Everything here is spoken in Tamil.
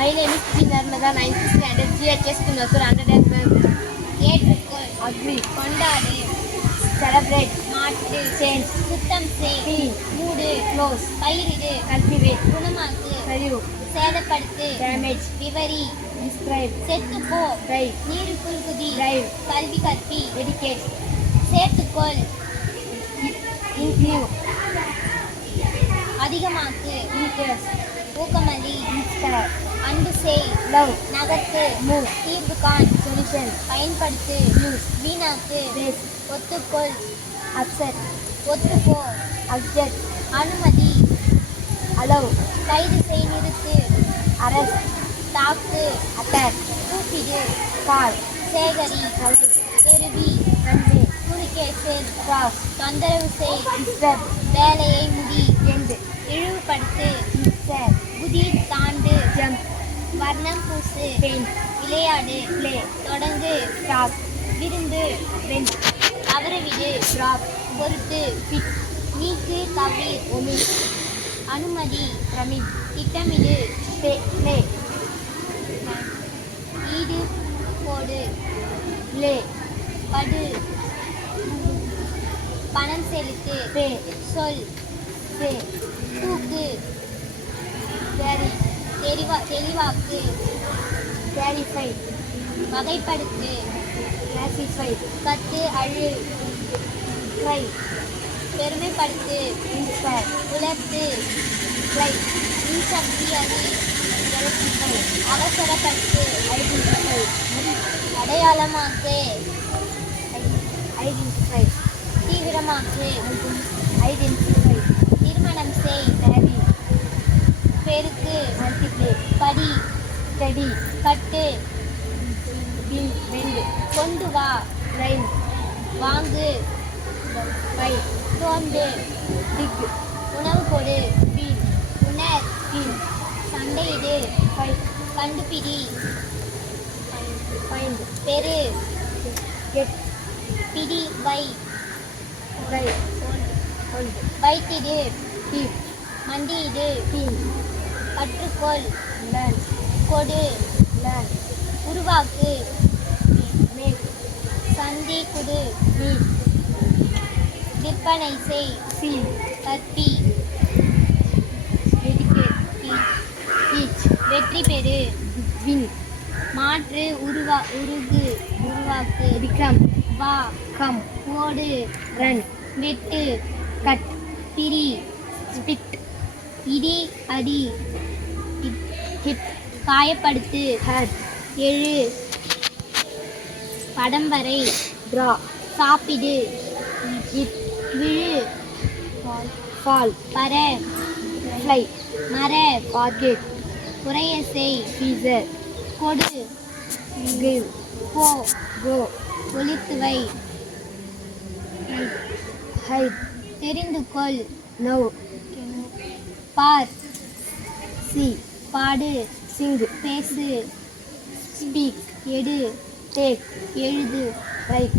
My name is P. Narmada, 9th standard, GHS Kunatur, 100. ஏற்றுக்கொள், Agree. கொண்டாடு, Celebrate. மாற்று, Change. சுத்தம் செய், Clean. மூடு, Close. பயிரிடு, Cultivate. குணமாக்கு, Value. சேதப்படுத்து, Damage. விவரி, Describe. செத்துப்போ, Drive. நீருக்குள் குதி, Drive. கல்வி கற்பி, Dedicate. சேர்த்துக்கொள், Include. அதிகமாக்கு, Increase. ஊக்கமளி, Inspire. அன்பு செய், Love. நகர்த்து, Move. தீர்வு காண், Solution. பயன்படுத்து, Use. வீணாக்கு, Waste. ஒத்துக்கொள், Upset. ஒத்துப்போ, Object. அனுமதி, Allow. கைது செய், நிறுத்து, Arrest. தாக்கு, Attack. கூப்பிடு, Call. சேகரி, Collect. தெருவி, Convey. குறுக்கே செல், Cross. தொந்தரவு செய், Disturb. வேலையை முடி, End. இழிவுபடுத்து, Insert. குதி, தாண்டு, Jump. வர்ணம் பூசு, Paint. விளையாடு, Play. தொடங்கு, Start. விருந்து, Rent. தவறவிடு, Drop. பொறுத்து, Fix. நீக்கு, தவிர், Omit. அனுமதி, Permit. திட்டமிடு, Play. ஈடு போடு, Lay. படு, பணம் செலுத்து, Pay. சொல், Say. தூக்கு, Carry. தெளிவாக்கு, Clarify. வகைப்படுத்து, Classify. கத்து, அழு, Cry. பெருமைப்படுத்து, Inspire. உலர்த்து, Fly. மின்சக்தி அறி, Electrify. அவசரப்படுத்து, Identify. அடையாளமாக்கு, Identify. தீவிரமாக்கு, Identify. திருமணம் செய், Marry. பெருக்கு, Multiply. படி, Study. கட்டு, Build. Bend. கொண்டு வா, Line. வாங்கு, Buy. தோண்டு, Dig. உணவு கொடு, Feed. உணர், Kill. சண்டையிடு, Fight. கண்டுபிடி, Find. பெரு, Get. பிடி, வை, Try. Hold. வைத்திடு, Keep. மண்டியிடு, Clean. கற்றுக்கொள், Learn. கொடு, Learn. உருவாக்கு, Make. சந்தி குடு, Meet. விற்பனை செய், See. கற்பி, Educate. teach, வெற்றி பெறு, Win. மாற்று, உருவாக்கு, Become. வா, Come. ஓடு, Run. வெட்டு, Cut. பிரி, Spit. இடி, அடி, Hit. காயப்படுத்து, Hurt. எழு, படம் வரை, Draw. சாப்பிடு, Eat. விழு, Fall. பற, Fly. மர, Forget. குறைய செய், Freezer. கொடு, Give. போ, Go. ஒளித்து வை, Hide. தெரிந்து கொள், Know. பார், See. பாடு, Sing. பேசு, Speak. எடு, Take. எழுது, Write.